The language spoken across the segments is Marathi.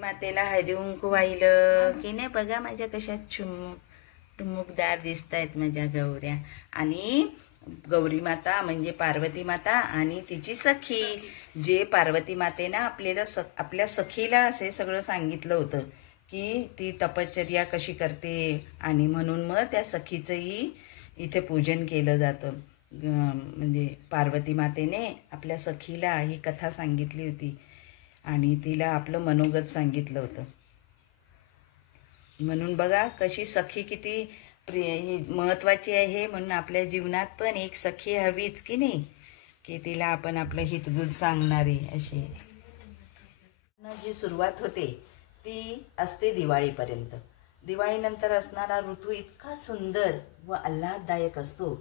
मातेला हळदी कुंकू वाहिलं की नाही बघा माझ्या कशा टुमुकदार दिसत आहेत माझ्या गौऱ्या. आणि गौरी माता म्हणजे पार्वती माता आणि तिची सखी, जे पार्वती मातेनं आपल्याला आपल्या सखीला असे सगळं सांगितलं होतं की ती तपश्चर्या कशी करते, आणि म्हणून मग त्या सखीचंही इथे पूजन केलं जातं. म्हणजे पार्वती मातेने आपल्या सखीला ही कथा सांगितली होती आणि तिला आपलं मनोगत सांगितलं होतं. म्हणून बघा कशी सखी किती महत्वाची आहे. म्हणून आपल्या जीवनात पण एक सखी हवीच की नाही, की तिला आपण आपलं हितगुज सांगणारी अशी. जी सुरुवात होते ती असते दिवाळीपर्यंत. दिवाळीनंतर असणारा ऋतू इतका सुंदर व आल्हाददायक असतो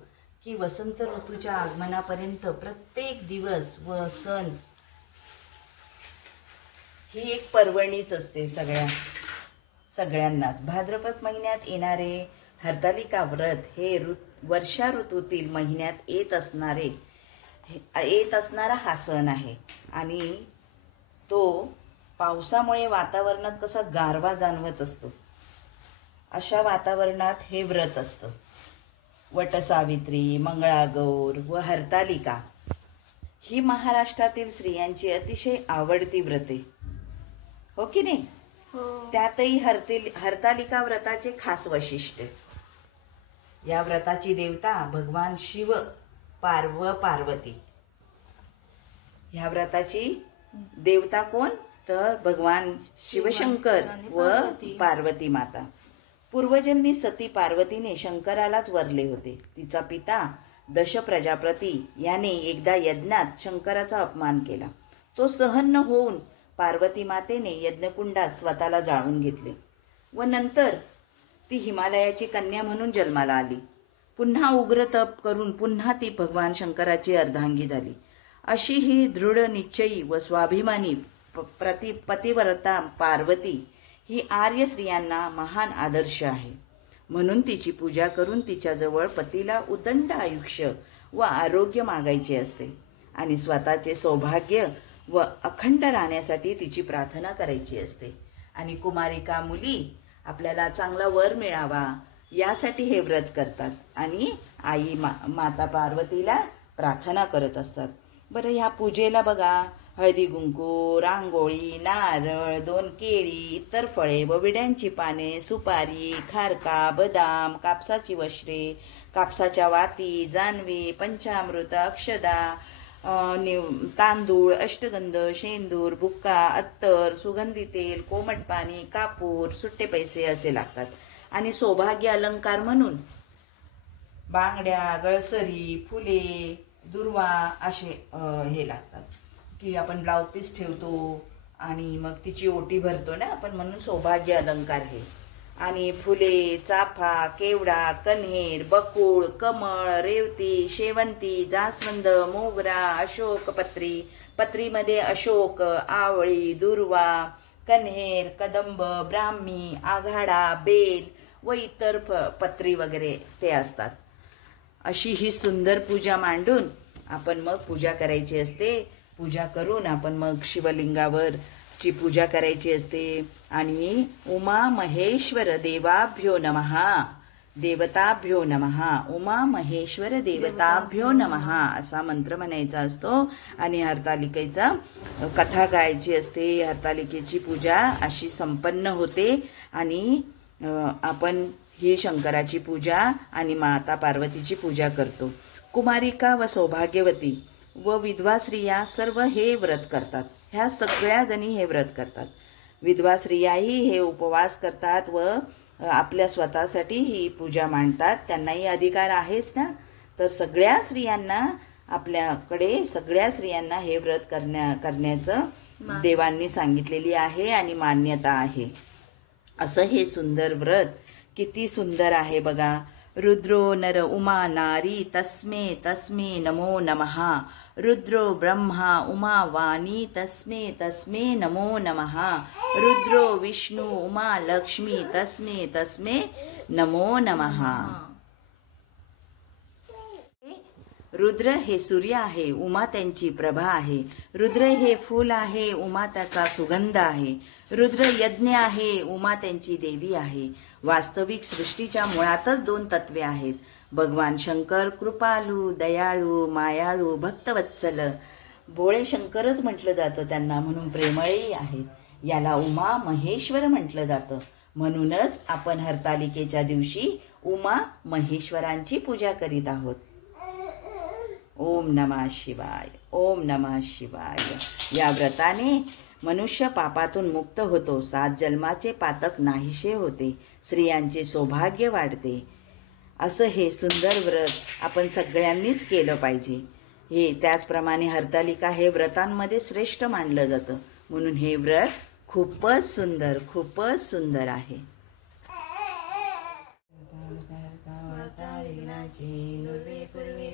की वसंत ऋतूच्या आगमनापर्यंत प्रत्येक दिवस व सण ही एक पर्वणीच असते सगळ्यांनाच. भाद्रपद महिन्यात येणारे हरतालिका व्रत हे वर्षा ऋतूतील महिन्यात येत असणारा हा सण आहे. आणि तो पावसामुळे वातावरणात कसा गारवा जाणवत असतो, अशा वातावरणात हे व्रत असतं. वटसावित्री, मंगळागौर व हरतालिका ही महाराष्ट्रातील स्त्रियांची अतिशय आवडती व्रते, हो की नाही? त्यातही हरतालिका व्रताचे खास वैशिष्ट्य. या व्रताची देवता भगवान शिव पार्वती. ह्या व्रताची देवता कोण? तर भगवान शिवशंकर व पार्वती माता. पूर्वजन्मी सती पार्वतीने शंकरालाच वरले होते. तिचा पिता दश प्रजापती याने एकदा यज्ञात शंकराचा अपमान केला. तो सहन न होऊन पार्वती मातेने यज्ञकुंडात स्वतःला जाळून घेतले व नंतर ती हिमालयाची कन्या म्हणून जन्माला आली. पुन्हा उग्र तप करून पुन्हा ती भगवान शंकराची अर्धांगी झाली. अशी ही दृढ निश्चयी व स्वाभिमानी पतिव्रता पार्वती ही आर्य स्त्रियांना महान आदर्श आहे. म्हणून तिची पूजा करून तिच्याजवळ पतीला उदंड आयुष्य व आरोग्य मागायचे असते आणि स्वतःचे सौभाग्य व अखंड राहण्यासाठी तिची प्रार्थना करायची असते. आणि कुमारिका मुली आपल्याला चांगला वर मिळावा यासाठी हे व्रत करतात आणि आई माता पार्वतीला प्रार्थना करत असतात. बरं, ह्या पूजेला बघा हळदी कुंकू, रांगोळी, नारळ, 2 केळी, इतर फळे व विड्यांची पाने, सुपारी, खारका, बदाम, कापसाची वस्त्रे, कापसाच्या वाती, जानवे, पंचामृत, अक्षदा, तांदूळ, अष्टगंध, शेंदूर, बुक्का, अत्तर, सुगंधी तेल, कोमट पाणी, कापूर, सुट्टे पैसे असे लागतात. आणि सौभाग्य अलंकार म्हणून बांगड्या, गळसरी, फुले, दुर्वा असे हे लागतात की आपण ब्लाउज पीस ठेवतो आणि मग तिची ओटी भरतो ना आपण, म्हणून सौभाग्य अलंकार हे. आणि फुले, चाफा, केवडा, कन्हेर, बकुळ, कमळ, रेवती, शेवंती, जास्वंद, मोगरा, अशोक पत्रीमध्ये अशोक, आवळी, दुर्वा, कन्हेर, कदंब, ब्राह्मी, आघाडा, बेल व इतर पत्री वगैरे ते असतात. अशी ही सुंदर पूजा मांडून आपण मग पूजा करायची असते. पूजा करून आपण मग शिवलिंगावर ची पूजा करायची असते. आणि उमा महेश्वर देवाभ्यो नमः, देवताभ्यो नमः, उमा महेश्वर देवताभ्यो नमः असा मंत्र म्हणायचा असतो. आणि हरतालिकेचा कथा गायची असते. हरतालिकेची पूजा अशी संपन्न होते आणि आपण ही शंकराची पूजा आणि माता पार्वतीची पूजा करतो. कुमारिका व सौभाग्यवती व विधवा स्त्रिया सर्व हे व्रत करतात. ह्या सगळ्या जणी हे व्रत करतात. विधवा स्त्रियाही हे उपवास करतात व आपल्या स्वतःसाठी ही पूजा मांडतात. त्यांनाही अधिकार आहेच ना. तर सगळ्या स्त्रियांना हे व्रत करण्याचं देवांनी सांगितलेली आहे आणि मान्यता आहे. असं हे सुंदर व्रत किती सुंदर आहे बघा. रुद्रो नर उमा नारी तस्मे नमो नमः, रुद्रो ब्रह्मा उमा वाणी तस्मे नमो नमः, रुद्रो विष्णु उमा लक्ष्मी तस्मे नमो नमः. रुद्र हे सूर्य आहे, उमा त्यांची प्रभा आहे. रुद्र हे फूल आहे, उमा त्याचा सुगंध आहे. रुद्र यज्ञ आहे, उमा त्यांची देवी आहे. वास्तविक सृष्टीच्या मुळातच 2 तत्वे आहेत. भगवान शंकर कृपालू, दयाळू, मायाळू, भक्तवत्सल. भोळे शंकरच म्हटलं जातं त्यांना, म्हणून प्रेमळही आहेत. याला उमा महेश्वर म्हटलं जातं. म्हणूनच आपण हरतालिकेच्या दिवशी उमा महेश्वरांची पूजा करीत आहोत. ओम नमः शिवाय, ओम नमः शिवाय. या व्रताने मनुष्य पापातून मुक्त होतो. 7 जन्माचे पातक नाहीसे होते. स्त्रियांचे सौभाग्य वाढते. असं हे सुंदर व्रत आपण सगळ्यांनीच केलं पाहिजे. त्याचप्रमाणे हरतालिका हे व्रतांमध्ये श्रेष्ठ मानलं जातं. म्हणून हे व्रत खूपच सुंदर आहे.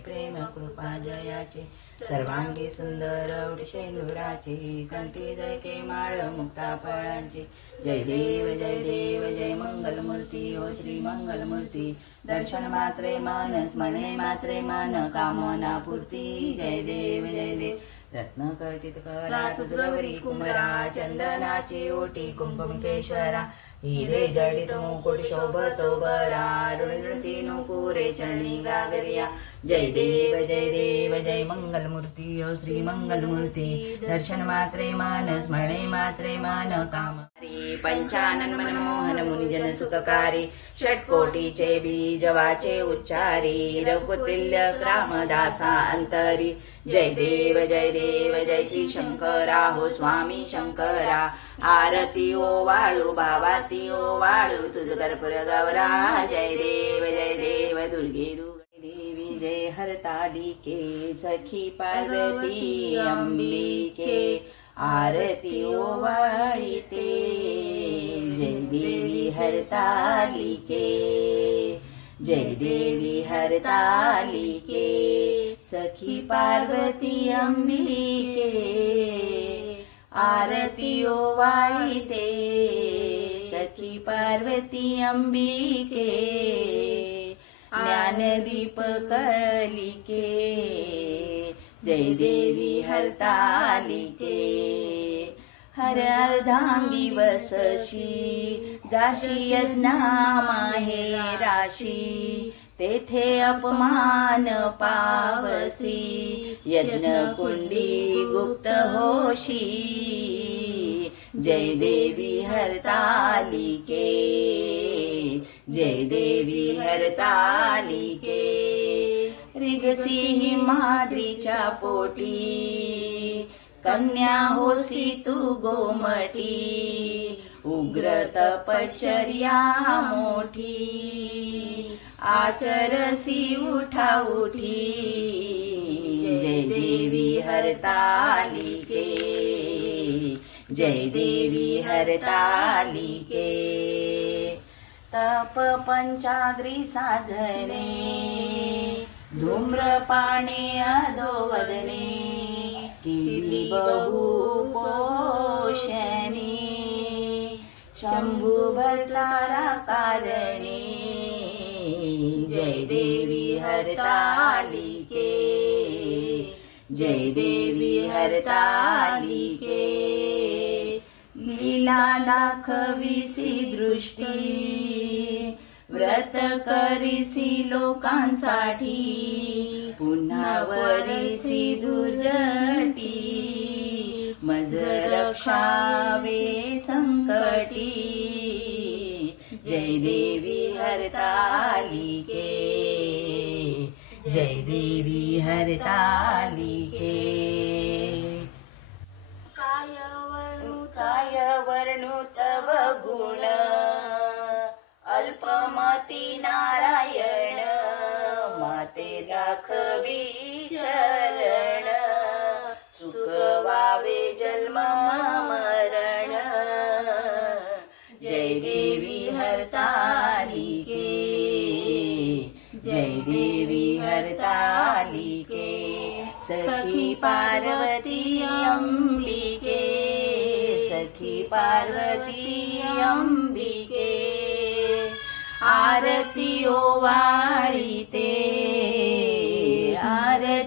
प्रेम कृपा जयाचे सर्वांगी सुंदर शेंदुराचे कंठी जय के माळ मुक्ता फळांचे. जय देव जय मंगलमूर्ती ओ श्री मंगलमूर्ती. दर्शन मात्रे मन स्मरणे मात्रे मन कामना पूर्ती. जय देव रत्न खचित करा तुझ गौरी कुंभरा. चंदनाची ओटी कुंकुमकेश्वरा. हिरे जडित मुकुट शोभतो बरा. रुंदती नुपुरे चरणी गागरिया. जय देव जय मंगलमूर्ती ओ श्री मंगलमूर्ती. दर्शन मात्रे मन स्मरणे मात्रे मन कामरी. पंचानन मनमोहन मुनिजन सुखकारी. षटकोटीचे बीजवाचे उच्चारी. रघुकुल्य रामदासा अंतरी. जय देव जय श्री शंकरा हो स्वामी शंकरा. आरती ओ वाळू भावाती ओ वाळू तुझ कर्पूर गौरा. जय देव दुर्गे देवी. जय हरतालिके सखी पार्वती अंबिके. आरती ओ वाळीते. जय देवी हरतालिके. जय देवी हरतालिके सखी पार्वती अंबिके. आरती ओ वाळीते सखी पार्वती अंबिके. ज्ञानदीप कलिके. जय देवी हरतालिके. हर अर्धांगी वसशी. जाशी यज्ञा माहेराशी. तेथे अपमान पावसी. यज्ञ कुंडी गुप्त होशी. जय देवी हरतालिके. जय देवी हरतालिके. रिगसी माद्रीच्या पोटी. कन्या होसी तू गोमटी. उग्र तपश्चर्या मोठी. आचरसी उठा उठी. जय देवी हरतालिके. जय देवी हरतालिके. तप पंचाग्री साधने. धूम्रपाने अधोवदने. किली बहु पोषणे. शंभू भरतारा कारणे. जय देवी हरतालिके. जय देवी हरतालिके. लीला दाखविसी दृष्टी. व्रत करीसी लोकांसाठी. पुन्हा वरीसी दुर्जटी. मज रक्षावे संकटी. जय देवी हरतालिके. जय देवी हरतालिके. काय वर्णु तव गुण. अल्पमती नारायण. माते दाखवी चरण. चुकवावे जन्म मरण. जय देवी हरतालिके. जय देवी हरतालिके. सखी पार्वती अंबिके. सखी पार्वती अंबिके. आरती ओ वाळीते. आरती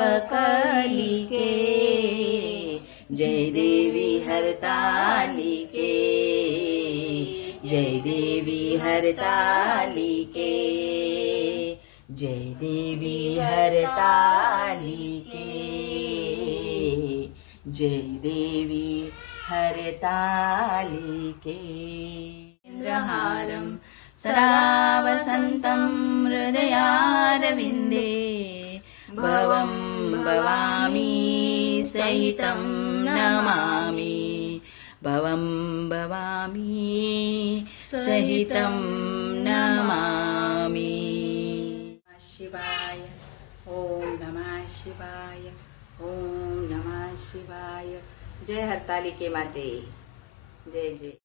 रूपकलिके, जय देवी हरतालिके, जय देवी हरतालिके, जय देवी हरतालिके, जय देवी हरतालिके। इंद्रहारं सदा वसन्तं हृदयारविन्दे, भवं भवामी सहितं नमामि, भवं भवामी सहितं नमामि। शिवाय ओम नमः शिवाय, ओम नमः शिवाय। जय हरतालिके माते, जय जय।